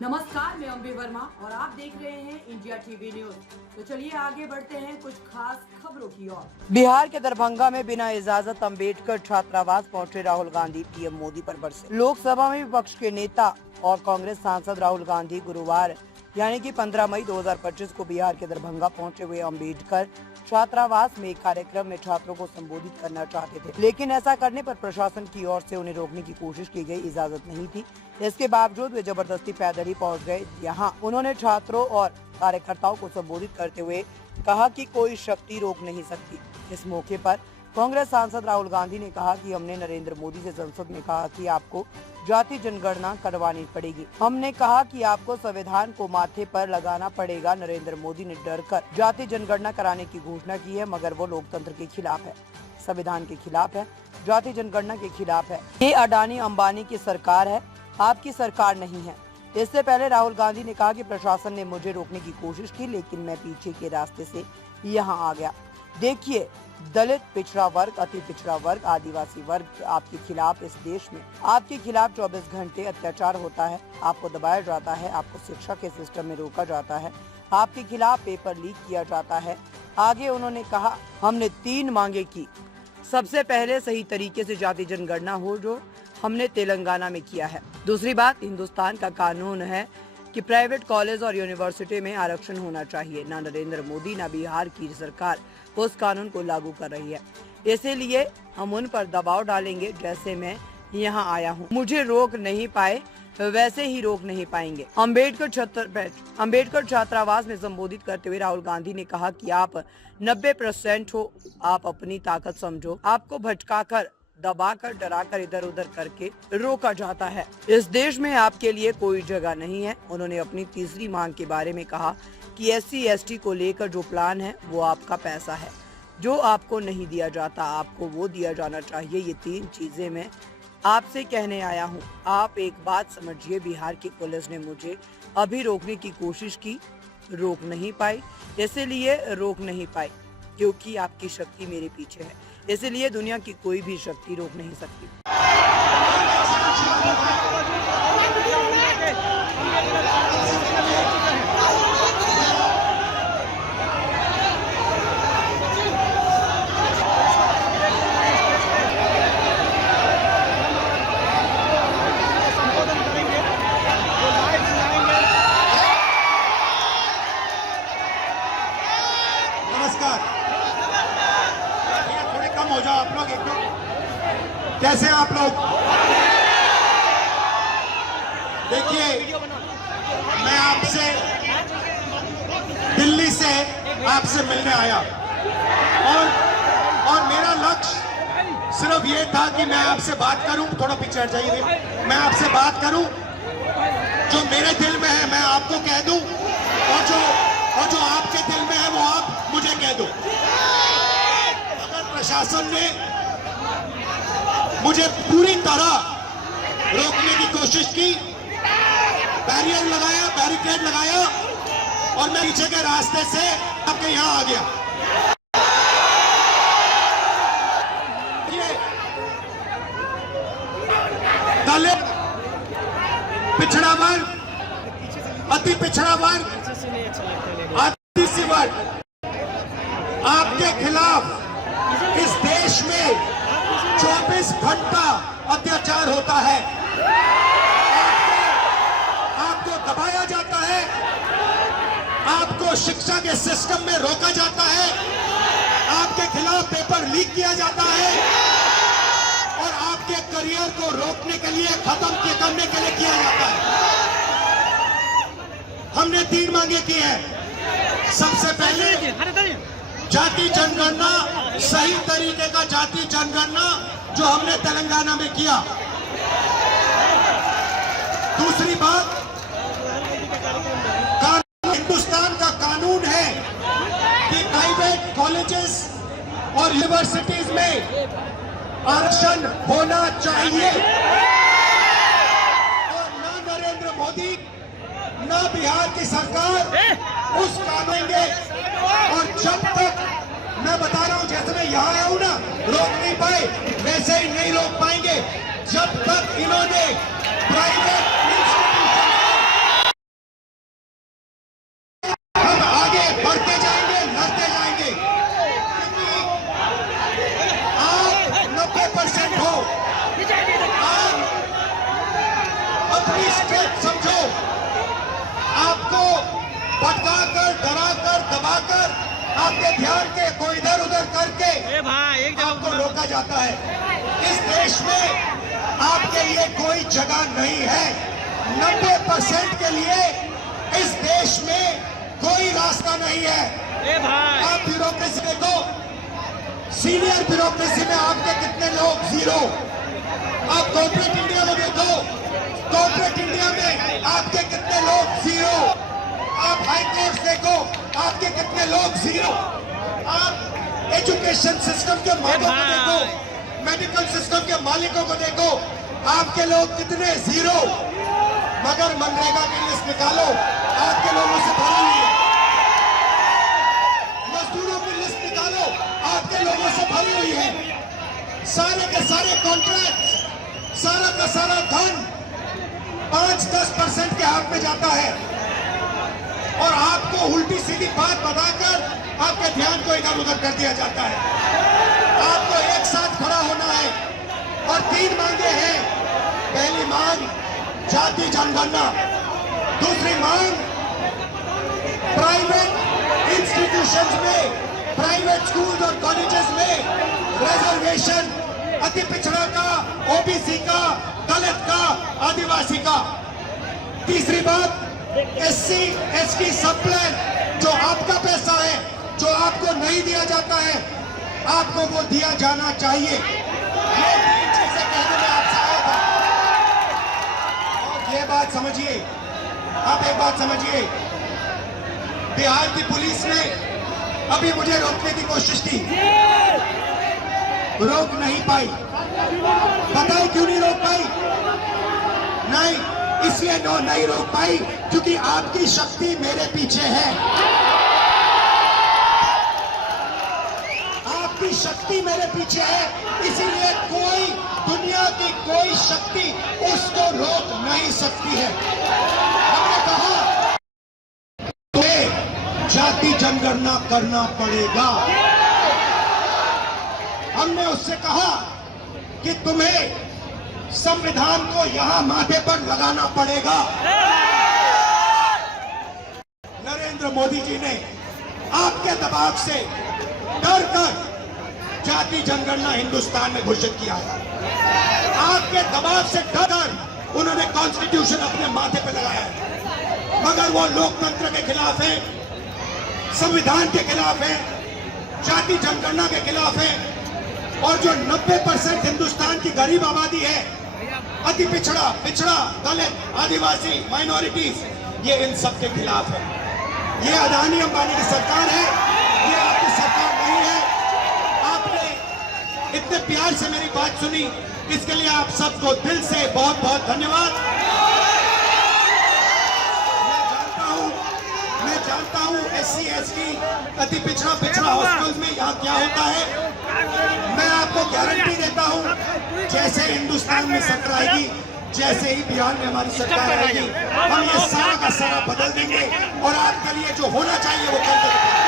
नमस्कार, मैं अम्बे वर्मा और आप देख रहे हैं इंडिया टीवी न्यूज। तो चलिए आगे बढ़ते हैं कुछ खास खबरों की ओर। बिहार के दरभंगा में बिना इजाजत अंबेडकर छात्रावास पहुंचे राहुल गांधी पीएम मोदी पर बरसे। लोकसभा में विपक्ष के नेता और कांग्रेस सांसद राहुल गांधी गुरुवार यानी कि 15 मई 2025 को बिहार के दरभंगा पहुंचे हुए अंबेडकर छात्रावास में एक कार्यक्रम में छात्रों को संबोधित करना चाहते थे, लेकिन ऐसा करने पर प्रशासन की ओर से उन्हें रोकने की कोशिश की गई। इजाजत नहीं थी। इसके बावजूद वे जबरदस्ती पैदल ही पहुंच गए। यहाँ उन्होंने छात्रों और कार्यकर्ताओं को संबोधित करते हुए कहा कि कोई शक्ति रोक नहीं सकती। इस मौके पर कांग्रेस सांसद राहुल गांधी ने कहा कि हमने नरेंद्र मोदी से संसद में कहा कि आपको जाति जनगणना करवानी पड़ेगी। हमने कहा कि आपको संविधान को माथे पर लगाना पड़ेगा। नरेंद्र मोदी ने डरकर जाति जनगणना कराने की घोषणा की है, मगर वो लोकतंत्र के खिलाफ है, संविधान के खिलाफ है, जाति जनगणना के खिलाफ है। ये अडानी अंबानी की सरकार है, आपकी सरकार नहीं है। इससे पहले राहुल गांधी ने कहा कि प्रशासन ने मुझे रोकने की कोशिश की, लेकिन मैं पीछे के रास्ते से यहाँ आ गया। देखिए, दलित, पिछड़ा वर्ग, अति पिछड़ा वर्ग, आदिवासी वर्ग आपके खिलाफ, इस देश में आपके खिलाफ 24 घंटे अत्याचार होता है। आपको दबाया जाता है, आपको शिक्षा के सिस्टम में रोका जाता है, आपके खिलाफ पेपर लीक किया जाता है। आगे उन्होंने कहा, हमने 3 मांगे की। सबसे पहले सही तरीके से जाति जनगणना हो, जो हमने तेलंगाना में किया है। दूसरी बात, हिंदुस्तान का कानून है कि प्राइवेट कॉलेज और यूनिवर्सिटी में आरक्षण होना चाहिए। ना नरेंद्र मोदी ना बिहार की सरकार उस कानून को लागू कर रही है। इसीलिए हम उन पर दबाव डालेंगे। जैसे मैं यहाँ आया हूँ, मुझे रोक नहीं पाए, वैसे ही रोक नहीं पाएंगे। अंबेडकर छात्रावास में संबोधित करते हुए राहुल गांधी ने कहा कि आप 90% हो, आप अपनी ताकत समझो। आपको भटकाकर, दबाकर, डराकर, इधर उधर करके रोका जाता है। इस देश में आपके लिए कोई जगह नहीं है। उन्होंने अपनी तीसरी मांग के बारे में कहा कि SC ST को लेकर जो प्लान है वो आपका पैसा है, जो आपको नहीं दिया जाता, आपको वो दिया जाना चाहिए। ये 3 चीजें मैं आपसे कहने आया हूँ। आप एक बात समझिए, बिहार की पुलिस ने मुझे अभी रोकने की कोशिश की, रोक नहीं पाई। इसीलिए रोक नहीं पाई क्योंकि आपकी शक्ति मेरे पीछे है। इसलिए दुनिया की कोई भी शक्ति रोक नहीं सकती। नमस्कार, थोड़े कम हो जाओ आप लोग एकदम। कैसे हैं आप लोग? देखिए, मैं आपसे दिल्ली से आपसे मिलने आया और मेरा लक्ष्य सिर्फ ये था कि मैं आपसे बात करूं। थोड़ा पीछे हट जाइए। मैं आपसे बात करूं, जो मेरे दिल में है मैं आपको कह दूं, और जो आपके दिल में है वो आप मुझे कह दो। अगर प्रशासन ने मुझे पूरी तरह रोकने की कोशिश की, बैरियर लगाया, बैरिकेड लगाया, और मैं पीछे के रास्ते से आपके यहां आ गया। दलित, पिछड़ा वर्ग, अति पिछड़ा वर्ग, आदिवासी वर्ग, आपके खिलाफ इस देश में 24 घंटा अत्याचार होता है। आपको दबाया जाता है, आपको शिक्षा के सिस्टम में रोका जाता है, आपके खिलाफ पेपर लीक किया जाता है, और आपके करियर को रोकने के लिए, खत्म करने के लिए किया जाता है। हमने 3 मांगे की है। सबसे पहले जाति जनगणना, सही तरीके का जाति जनगणना जो हमने तेलंगाना में किया। दूसरी बात, हिंदुस्तान का कानून है कि प्राइवेट कॉलेजेस और यूनिवर्सिटीज में आरक्षण होना चाहिए, और ना नरेंद्र मोदी ना बिहार की सरकार उस कानून के, और जब तक, मैं बता रहा हूं, जैसे मैं यहाँ आया हूं ना, रोक नहीं पाए, वैसे ही नहीं रोक पाएंगे जब तक इन्होंने प्राइवेट आपके ध्यान को इधर उधर करके आपको रोका जाता है। इस देश में आपके लिए कोई जगह नहीं है। 90% के लिए इस देश में कोई रास्ता नहीं है। आप ब्यूरोक्रेसी देखो, सीनियर ब्यूरोक्रेसी में आपके कितने लोग, जीरो। आप कॉर्पोरेट इंडिया में देखो, कॉर्पोरेट इंडिया में आपके कितने लोग, जीरो। आप हाई कोर्ट देखो, आपके कितने लोग, जीरो। आप एजुकेशन सिस्टम के मालिकों को देखो, मेडिकल सिस्टम के मालिकों को देखो, आपके लोग कितने, जीरो। मगर मनरेगा की लिस्ट निकालो, आपके लोगों से भरी हुई है। मजदूरों की लिस्ट निकालो, आपके लोगों से भरी हुई है। सारे के सारे कॉन्ट्रैक्ट, सारा का सारा धन 5-10% के हाथ में जाता है और आपको उल्टी सीधी बात बताकर आपके ध्यान को इधर उधर कर दिया जाता है। आपको एक साथ खड़ा होना है और 3 मांगे हैं। पहली मांग जाति जनगणना, दूसरी मांग प्राइवेट इंस्टीट्यूशंस में, प्राइवेट स्कूल और कॉलेजेस में रिजर्वेशन, अति पिछड़ा का, ओबीसी का, दलित का, आदिवासी का। तीसरी बात एससी एसटी सब प्लान, जो आपका पैसा है, जो आपको नहीं दिया जाता है, आपको वो दिया जाना चाहिए। ये 3 चीजें कहने में आपसे आया था। और ये बात समझिए, आप एक बात समझिए, बिहार की पुलिस ने अभी मुझे रोकने की कोशिश की, रोक नहीं पाई। बताओ क्यों नहीं रोक पाई? नहीं, इसलिए नहीं रोक पाई क्योंकि आपकी शक्ति मेरे पीछे है। आपकी शक्ति मेरे पीछे है, इसीलिए कोई, दुनिया की कोई शक्ति उसको रोक नहीं सकती है। हमने कहा तुम्हें जाति जनगणना करना पड़ेगा। हमने उससे कहा कि तुम्हें संविधान को यहां माथे पर लगाना पड़ेगा। नरेंद्र मोदी जी ने आपके दबाव से डर कर जाति जनगणना हिंदुस्तान में घोषित किया है। आपके दबाव से डर कर उन्होंने कॉन्स्टिट्यूशन अपने माथे पर लगाया है। मगर वो लोकतंत्र के खिलाफ है, संविधान के खिलाफ है, जाति जनगणना के खिलाफ है। और जो 90% हिंदुस्तान की गरीब आबादी है, अति पिछड़ा, दलित, आदिवासी, माइनॉरिटीज, ये इन सब के खिलाफ है। ये अदानी अंबानी की सरकार है, ये आपकी सरकार नहीं है। आपने इतने प्यार से मेरी बात सुनी, इसके लिए आप सबको दिल से बहुत बहुत धन्यवाद। मैं जानता हूं एससी एसटी, अति पिछड़ा हॉस्टल्स में यहाँ क्या होता है। मैं आपको गारंटी देता हूं, जैसे हिंदुस्तान में सरकार आएगी, जैसे ही बिहार में हमारी सरकार आएगी, हम ये सारा का सारा बदल देंगे और आपके लिए जो होना चाहिए वो कर देंगे।